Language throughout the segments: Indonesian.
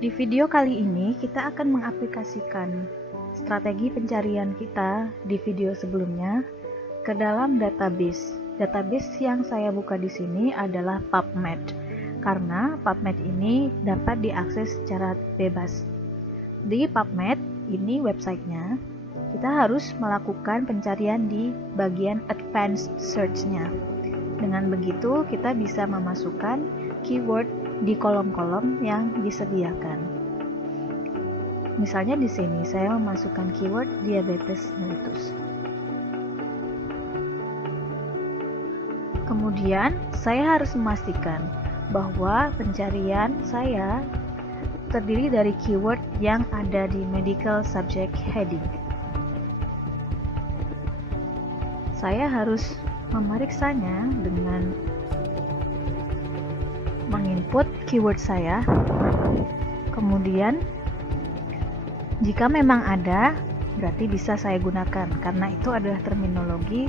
Di video kali ini kita akan mengaplikasikan strategi pencarian kita di video sebelumnya ke dalam database. Database yang saya buka di sini adalah PubMed, karena PubMed ini dapat diakses secara bebas. Di PubMed ini websitenya, kita harus melakukan pencarian di bagian Advanced Search-nya. Dengan begitu kita bisa memasukkan keyword di kolom-kolom yang disediakan. Misalnya di sini saya memasukkan keyword diabetes mellitus. Kemudian saya harus memastikan bahwa pencarian saya terdiri dari keyword yang ada di medical subject heading. Saya harus memeriksanya dengan menginput keyword saya, kemudian jika memang ada, berarti bisa saya gunakan karena itu adalah terminologi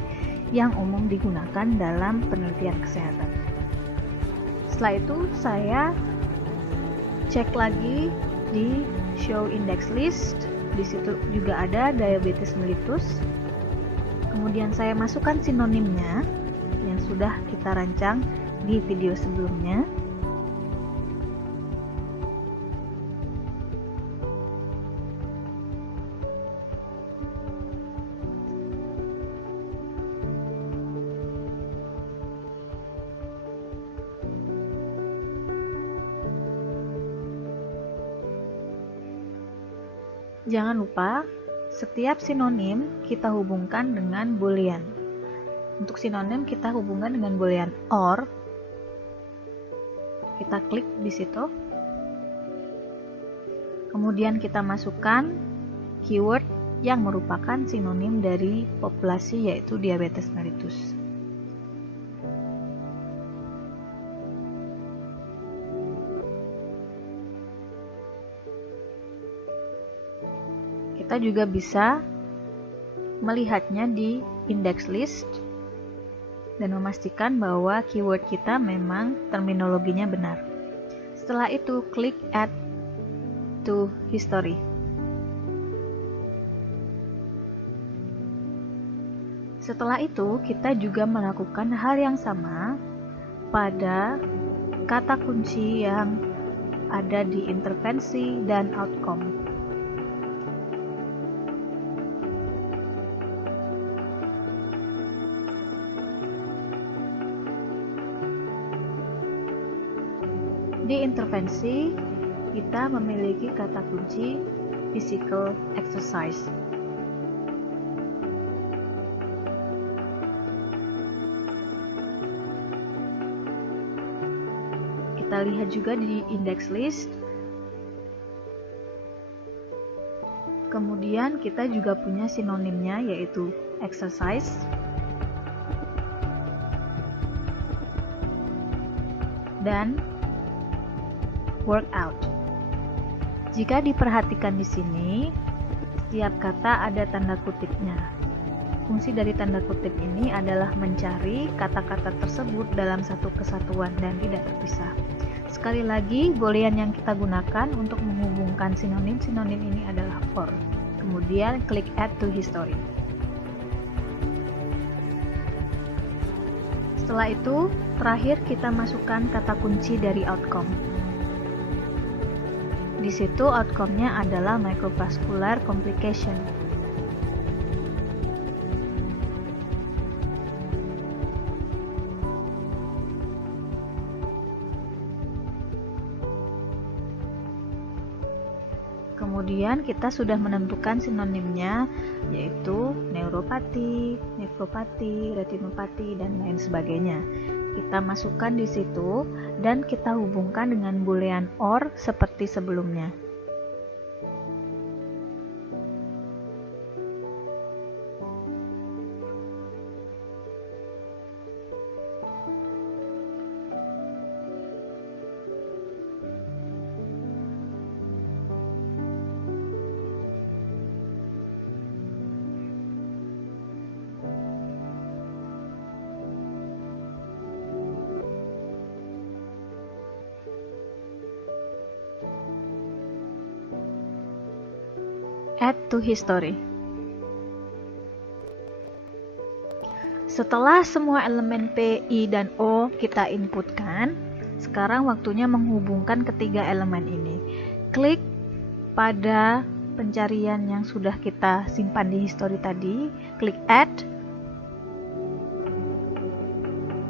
yang umum digunakan dalam penelitian kesehatan. Setelah itu saya cek lagi di show index list, di situ juga ada diabetes mellitus. Kemudian saya masukkan sinonimnya yang sudah kita rancang di video sebelumnya. Jangan lupa, setiap sinonim kita hubungkan dengan boolean. Untuk sinonim kita hubungkan dengan boolean OR. Kita klik di situ. Kemudian kita masukkan keyword yang merupakan sinonim dari populasi, yaitu diabetes mellitus. Kita juga bisa melihatnya di index list dan memastikan bahwa keyword kita memang terminologinya benar. Setelah itu klik add to history. Setelah itu kita juga melakukan hal yang sama pada kata kunci yang ada di intervensi dan outcome. Di intervensi, kita memiliki kata kunci physical exercise. Kita lihat juga di index list. Kemudian kita juga punya sinonimnya, yaitu exercise dan workout. Jika diperhatikan di sini, setiap kata ada tanda kutipnya. Fungsi dari tanda kutip ini adalah mencari kata-kata tersebut dalam satu kesatuan dan tidak terpisah. Sekali lagi, boolean yang kita gunakan untuk menghubungkan sinonim-sinonim ini adalah OR. Kemudian klik add to history. Setelah itu, terakhir kita masukkan kata kunci dari outcome. Di situ outcome-nya adalah microvascular complication. Kemudian kita sudah menentukan sinonimnya, yaitu neuropati, nefropati, retinopati, dan lain sebagainya. Kita masukkan di situ dan kita hubungkan dengan boolean OR seperti sebelumnya. Add to History. Setelah semua elemen P, I, dan O kita inputkan, sekarang waktunya menghubungkan ketiga elemen ini. Klik pada pencarian yang sudah kita simpan di history tadi, klik Add.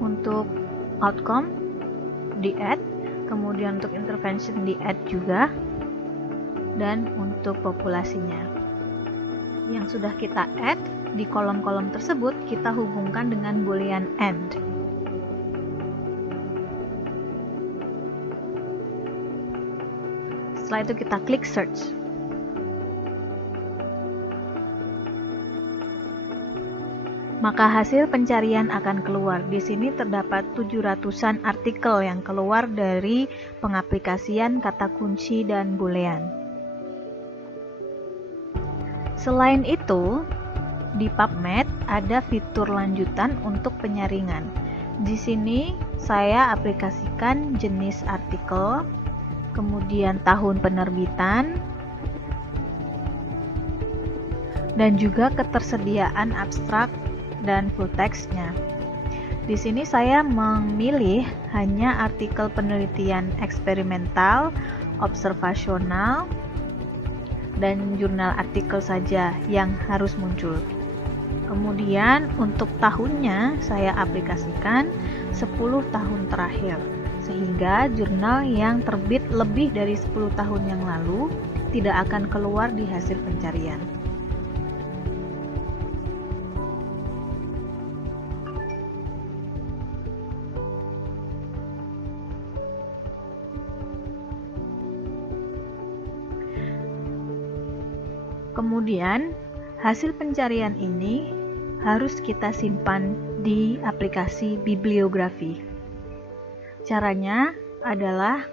Untuk outcome di add, kemudian untuk intervention di add juga, dan untuk populasinya yang sudah kita add di kolom-kolom tersebut kita hubungkan dengan boolean AND. Setelah itu kita klik search. Maka hasil pencarian akan keluar. Di sini terdapat 700-an artikel yang keluar dari pengaplikasian kata kunci dan boolean. Selain itu, di PubMed ada fitur lanjutan untuk penyaringan. Di sini saya aplikasikan jenis artikel, kemudian tahun penerbitan, dan juga ketersediaan abstrak dan full text-nya. Di sini saya memilih hanya artikel penelitian eksperimental, observasional, dan jurnal artikel saja yang harus muncul. Kemudian untuk tahunnya saya aplikasikan 10 tahun terakhir, sehingga jurnal yang terbit lebih dari 10 tahun yang lalu tidak akan keluar di hasil pencarian. Kemudian, hasil pencarian ini harus kita simpan di aplikasi bibliografi. Caranya adalah,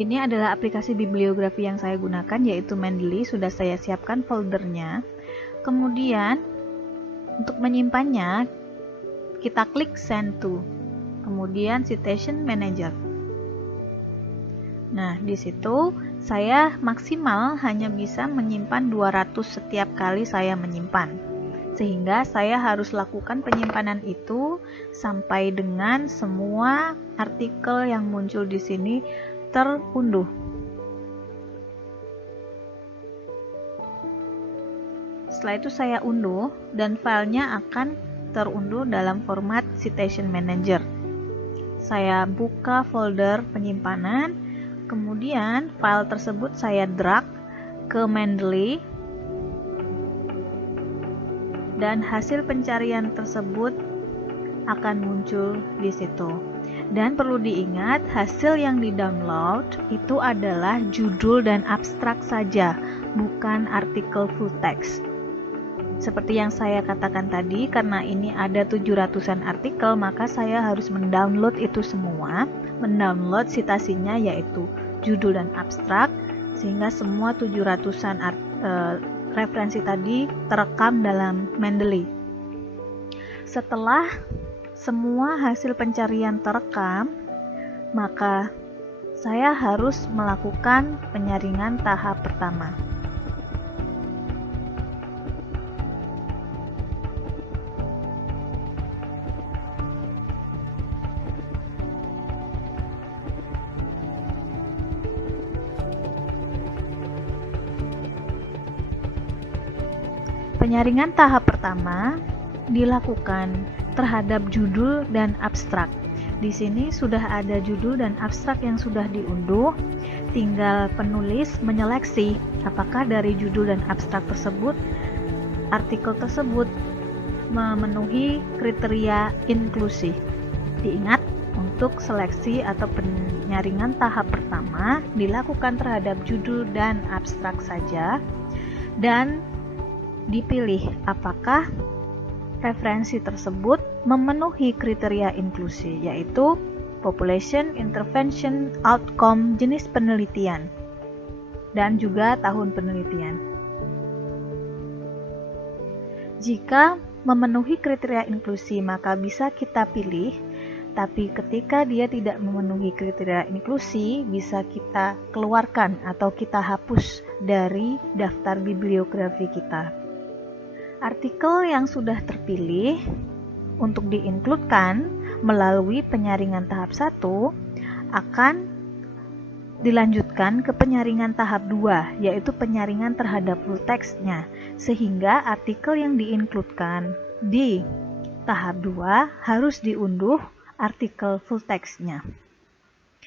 ini adalah aplikasi bibliografi yang saya gunakan, yaitu Mendeley. Sudah saya siapkan foldernya. Kemudian, untuk menyimpannya, kita klik Send to, kemudian Citation Manager. Nah, di situ saya maksimal hanya bisa menyimpan 200 setiap kali saya menyimpan. Sehingga saya harus lakukan penyimpanan itu sampai dengan semua artikel yang muncul di sini terunduh. Setelah itu saya unduh dan filenya akan terunduh dalam format Citation Manager. Saya buka folder penyimpanan, kemudian file tersebut saya drag ke Mendeley, dan hasil pencarian tersebut akan muncul di situ. Dan perlu diingat, hasil yang di-download itu adalah judul dan abstrak saja, bukan artikel full text. Seperti yang saya katakan tadi, karena ini ada 700-an artikel, maka saya harus mendownload itu semua, mendownload citasinya yaitu judul dan abstrak, sehingga semua 700-an referensi tadi terekam dalam Mendeley. Setelah semua hasil pencarian terekam, maka saya harus melakukan penyaringan tahap pertama. Penyaringan tahap pertama dilakukan terhadap judul dan abstrak. Di sini sudah ada judul dan abstrak yang sudah diunduh, tinggal penulis menyeleksi apakah dari judul dan abstrak tersebut, artikel tersebut memenuhi kriteria inklusi. Diingat, untuk seleksi atau penyaringan tahap pertama dilakukan terhadap judul dan abstrak saja, dan dipilih apakah referensi tersebut memenuhi kriteria inklusi, yaitu population, intervention, outcome, jenis penelitian, dan juga tahun penelitian. Jika memenuhi kriteria inklusi, maka bisa kita pilih Tapi ketika dia tidak memenuhi kriteria inklusi, bisa kita keluarkan atau kita hapus dari daftar bibliografi kita. Artikel yang sudah terpilih untuk diinkludkan melalui penyaringan tahap 1 akan dilanjutkan ke penyaringan tahap 2, yaitu penyaringan terhadap full text-nya, sehingga artikel yang diinkludkan di tahap 2 harus diunduh artikel full text-nya.